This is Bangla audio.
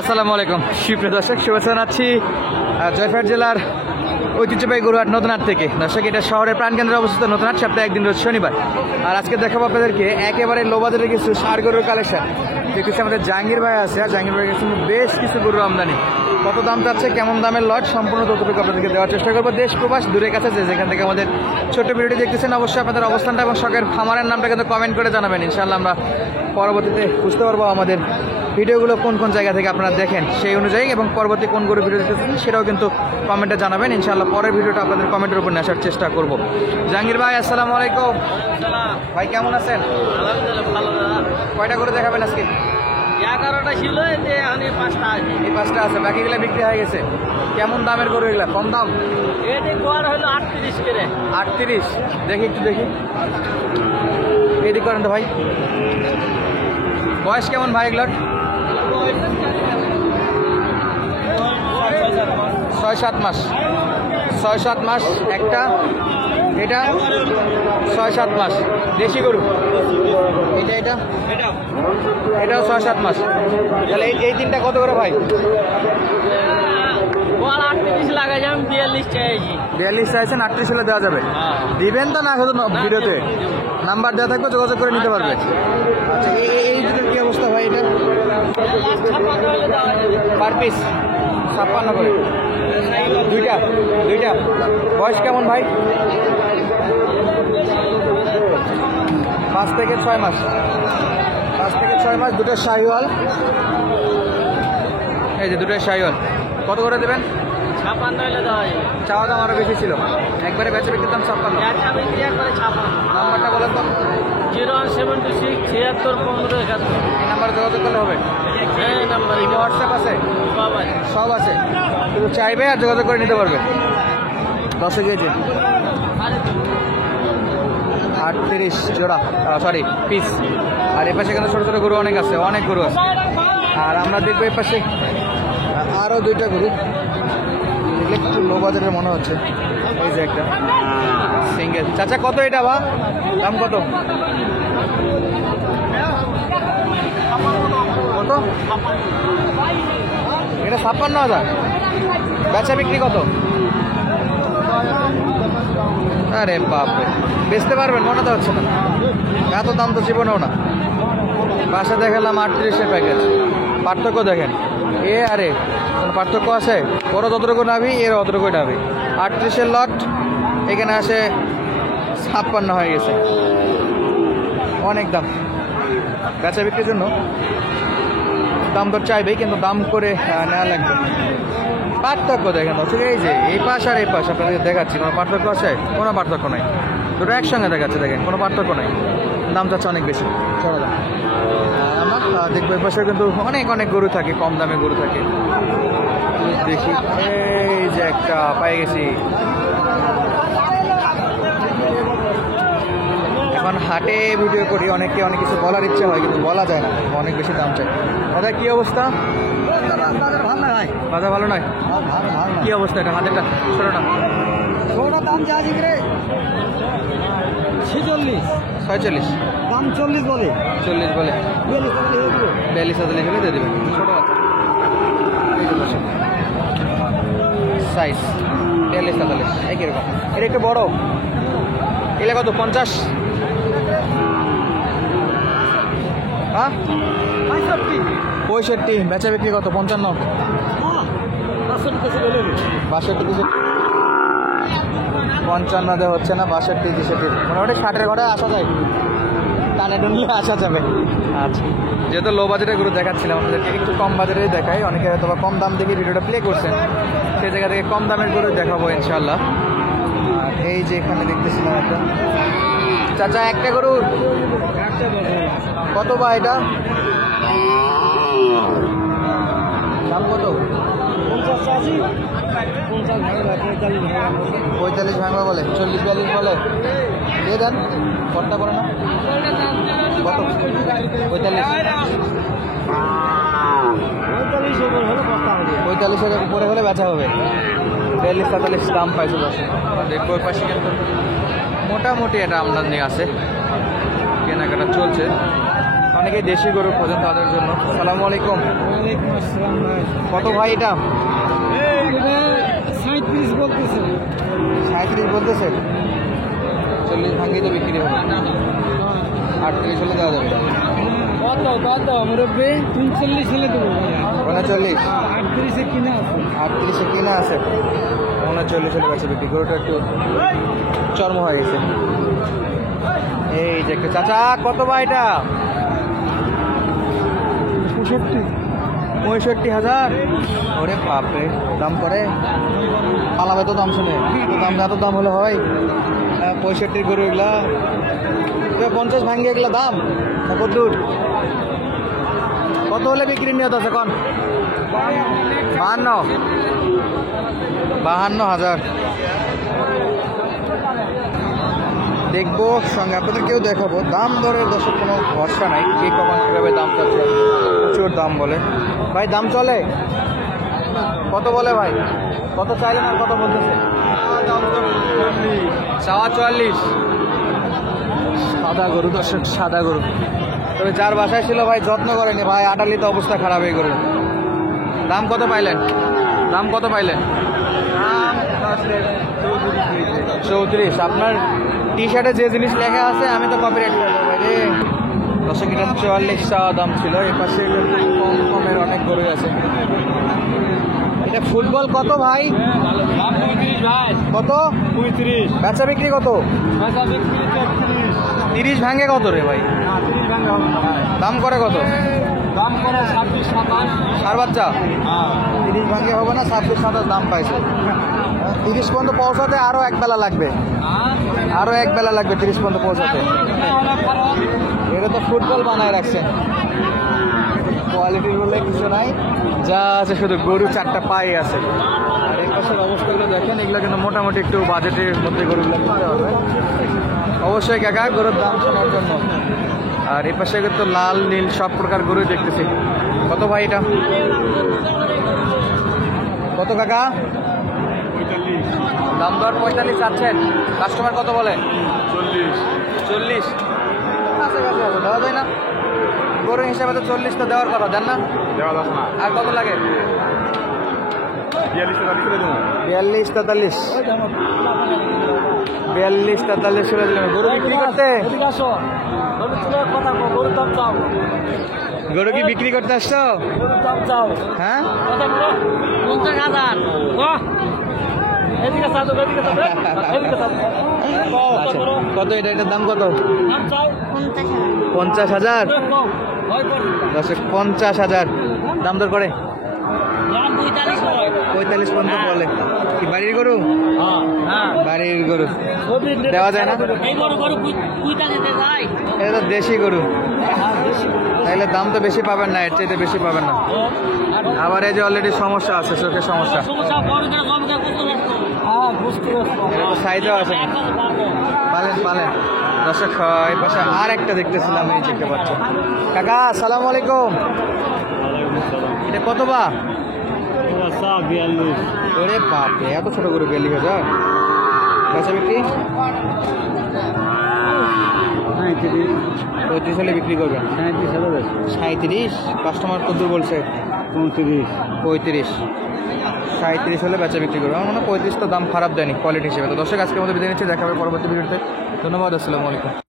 আসসালামু আলাইকুম সুপ্রিয় দর্শক, শুভেচ্ছা জানাচ্ছি জয়পুরহাট জেলার ঐতিহ্যবাহী গরুহাট নতুনহাট থেকে। দর্শক, এটা শহরের প্রাণকেন্দ্রে অবস্থিত নতুনহাট, সপ্তাহে একদিন রোজ শনিবার। আর আজকে দেখাবো আপনাদেরকে একেবারে লো বাজারে কিছু ষাঁড় গরুর কালেকশন। দেখতেছি আমাদের জাহাঙ্গীর ভাই আছে, আর জাহাঙ্গীর ভাইয়ের কাছে বেশ কিছু গরুর আমদানি। কত দাম চাচ্ছে, কেমন দামের লট, সম্পূর্ণ তথ্যটুকু আপনাদেরকে দেওয়ার চেষ্টা করবো। দেশ প্রবাস দূরে কাছে যেখান থেকে আমাদের ছোট্ট ভিডিওটি দেখতেছেন, অবশ্যই আপনাদের অবস্থানটা এবং শখের খামারের নামটা কিন্তু কমেন্ট করে জানাবেন। ইনশাআল্লাহ আমরা পরবর্তীতে বুঝতে পারবো আমাদের ভিডিওগুলো কোন কোন জায়গা থেকে আপনারা দেখেন, সেই অনুযায়ী এবং পরবর্তী কোন গরু ভিডিও দেখতেছেন সেটাও কিন্তু কমেন্টে জানাবেন। ইনশাআল্লাহ পরের ভিডিওটা আপনাদের কমেন্টের উপর নেওয়ার চেষ্টা করব। জাহাঙ্গীর ভাই, আসসালামু আলাইকুম। ভাই কেমন আছেন? কয়টা গরু দেখাবেন আজকে? 11টা ছিল, এই 5টা আছে। এই 5টা আছে, বাকিগুলো বিক্রি হয়ে গেছে। কেমন দামের গরু এগুলা? কম দাম? এটি গোয়ার হলো 38 করে। 38? দেখি একটু দেখি, এদিক করেন তো ভাই। বয়স কেমন ভাই এগুলোর? 6-7 মাস। 6-7 মাস একটা, এটা 6-7 মাস। দেশি গরু এটা এটা এটাও 6-7 মাস। তাহলে এই তিনটা কত করে ভাই? গোয়ার 38 লাগাই, আমি 42 চাইছি। 42 চাইছেন, 38 হলে দেওয়া যাবে? দিবেন তো না শুধু ভিডিওতে নাম্বার দেওয়া থাকবে, যোগাযোগ করে নিতে পারবে। আচ্ছা, এই দুটোর কি অবস্থা ভাই? এটা পার পিস 56 করে। দুইটা বয়স কেমন ভাই? 5 থেকে 6 মাস। 5 থেকে 6 মাস। দুটো শাহিওয়াল, এই যে দুটো শাহিওয়াল। কত করে দেবেন? 56 হলে দেওয়া যাবে। চাওয়া দাম আরো বেশি ছিল, একবারে বেচে বিক্রির দাম 56। একটা বিক্রি একবারে 56। নাম্বারটা বলেন তো। 01726 76 15 71। এই নাম্বারে যোগাযোগ করলে হবে? এই নাম্বার হোয়াটসঅ্যাপ আছে? সব আছে। সব আছে, শুধু চাইবে আর যোগাযোগ করে নিতে পারবে। 10 কেজি 38 জোড়া, সরি পিস। আর এ পাশে কিন্তু ছোটো ছোটো গরু অনেক আছে, অনেক গরু আছে। আর আমরা দেখবো এ পাশে আরও দুইটা গরু, দেখলে একটু লো বাজারের মনে হচ্ছে। এই যে একটা সিঙ্গেল। চাচা কত এটা বা দাম কত? কত এটা? 56,000। বেচা বিক্রি কত? আরে বাপরে, বেচতে পারবেন? মনে তো হচ্ছে না, এত দাম তো জীবনেও না। বাসা দেখালাম 38-এর প্যাকেজ। পার্থক্য দেখেন, এ আরে কোনো পার্থক্য আছে? ওরও যতটুকু নাবি, এর অতটুকু নাবি। 38-এর লট, এখানে আসে 56 হয়ে গেছে। অনেক দাম। বেচা বিক্রির জন্য দাম দর চাইবেই, কিন্তু দাম করে নেওয়া লাগবে। পার্থক্য দেখেন হচ্ছে, এই যে এই পাশ আর এই পাশ আপনাদের দেখাচ্ছি, কোনো পার্থক্য আছে? কোনো পার্থক্য নাই, দুটো একসঙ্গে দেখাচ্ছে, দেখেন কোনো পার্থক্য নাই। দাম চাচ্ছে অনেক বেশি। চলো দাম আমার দেখবো। এই পাশে কিন্তু অনেক অনেক গরু থাকে, কম দামে গরু থাকে। দেখি, এই যে একটা পাই গেছি। এখন হাটে ভিডিও করি, অনেকে অনেক কিছু বলার ইচ্ছা হয়, কিন্তু বলা যায় না, অনেক বেশি দাম চাই। দাদা কি অবস্থা? বাজার ভালো নয়? কি অবস্থা? এটা হাতেরটা ছোটো না? দাম যা রে 46, 46 দাম 40 বলে। 40 বলে 42,000 হলে দিয়ে দেবেন। ছোটো সাইজ 42,000 একই রকম। এটা একটু বড়, এলে কত? 50? হ্যাঁ 65। বেচা বিক্রি কত? 55? 55 দেওয়া হচ্ছে না, 62 63। মোটামুটি 60-এর ঘরে আসা যায়, টানে টুনলে আসা যাবে। আচ্ছা, যেহেতু লো বাজেটের গরু দেখাচ্ছিলাম আমাদেরকে, একটু কম বাজেটেই দেখাই। অনেকে হয়তো বা কম দাম দেখে ভিডিওটা প্লে করছেন, সেই জায়গা থেকে কম দামের গরু দেখাবো ইনশাল্লাহ। আর এই যে এখানে দেখতেছিলাম একটা। চাচা একটা গরু কত বা এটা? দাম কত? 45 ভাঙবা বলে, 40-42 বলে। দিয়ে দেন, কতটা করে না? কত? 45? 45-এর উপরে হলে বেচা হবে। 42-43 দাম পাইছে। দেখবো ওই পাশে কিন্তু মোটামুটি এটা আমদানি আছে, কেনাকাটা চলছে। অনেকে দেশি গরু খোঁজেন তাদের জন্য। আসসালামু আলাইকুম। ওয়ালাইকুম আসসালাম ভাই। কত ভাই এটা? এটা 37 বলতেছে। 37 বলতেছে, 40 ভাঙ্গি তো বিক্রি হবে, 38 হলে দেওয়া যাবে। কত মুরব্বী? 39 হলে দেবো ভাইয়া। 39, 38 কিনা আছে। 38 কিনা আছে, 39 হলে বেচা বিক্রি। গরুটা একটু চর্ম হয়ে গেছে। এই যে একটা চাচা, কত ভাই এটা? 65,000। ওরে বাপরে, দাম করে পালাবে তো দাম শুনে। দাম এত দাম হলে হয়? 65 গরু এগুলা, 50 ভাঙ্গি এগুলা দাম না কত দূর? কত হলে বিক্রি নিয়ত আছে এখন? 52,000। দেখবো সঙ্গে আপনাদেরকেও দেখাবো। দাম দরের দর্শক কোনো ভরসা নাই, কে কখন কীভাবে দাম চাচ্ছে, প্রচুর দাম বলে। ভাই দাম চলে কত বলে ভাই? কত চাইলেন আর কত বলতেছে? চাওয়া 44। সাদা গরু দর্শক, সাদা গরু। তবে যার বাসায় ছিল ভাই যত্ন করেনি ভাই, আটালি তো অবস্থা খারাপ হয়ে গেল। দাম কত পাইলেন? দাম কত পাইলেন? 34। আপনার টি শার্টে যে জিনিস লেখা আছে আমি তো কপিরাইট করবো ভাই রে। দর্শক এটা 44 টাকা দাম ছিল। এর পাশে কম কমের অনেক গরু আছে। এটা ফুটবল কত ভাই? কত? 35। বেচা বিক্রি কত? 30 ভাঙে কত রে ভাই? দাম করে কত? দাম করে 26-27। সার বাচ্চা 30 ভাঙে হবে না, 26-27 দাম পাইছে। 30 পর্যন্ত পৌঁছাতে আরো এক বেলা লাগবে, আরো এক বেলা লাগবে 30 পর্যন্ত পৌঁছাতে। এটা তো ফুটবল বানায় রাখছেন, কোয়ালিটির বলে কিছু নাই, যা আছে শুধু গরু 4টা পায়ে আছে। আর এই পাশের অবস্থাগুলো দেখেন, এগুলো কিন্তু মোটামুটি একটু বাজেটের মধ্যে গরুগুলো কিনতে হবে অবশ্যই কাকা, গরুর দাম শোনার জন্য। আর এই পাশে কিন্তু লাল নীল সব প্রকার গরুই দেখতেছি। কত ভাই এটা? কত কাকা? দাম দর 45 চাচ্ছেন, কাস্টমার কত বলে? 40। কাছাকাছি আছে, দেওয়া যায় না? গরু হিসাবে তো 40 তো দেওয়ার কথা, দেন না? দেওয়া যাচ্ছে না। আর কত লাগে? 42-43। 42-43 করে দিলাম। গরু বিক্রি করতে? গরু কি বিক্রি করতে আসছো? হ্যাঁ, 50,000। আচ্ছা কত এটা? এটার দাম কত? 50,000। 50,000 দাম দর করে 45 পর্যন্ত বলে। কি বাড়ির গরু? বাড়ির গরু দেওয়া যায় না? এটা তো দেশি গরু, তাইলে দাম তো বেশি পাবেন না, এর চাইতে বেশি পাবেন না। আবার এই যে অলরেডি সমস্যা আছে, চোখের সমস্যা, সাইজও আছে। পালেন পালেন দর্শক, এই পাশে আর একটা দেখতেছিলাম, এই দেখতে পাচ্ছেন। কাকা আসসালামু আলাইকুম। এটা কত বা? 42। ওরে বাপরে, এত ছোট গরু 42,000 বেচা বিক্রি? 35 হলে বিক্রি করবেন? 37। কাস্টমার কত দূর বলছে? 35। 37 হলে বেচা বিক্রি করবে। আমার মনে হয় 35 তো দাম খারাপ দেয়নি কোয়ালিটি হিসেবে। তো দর্শক আজকের মধ্যে বিদায় নিচ্ছি, দেখা হবে পরবর্তী ভিডিওতে। ধন্যবাদ, আসসালামু আলাইকুম।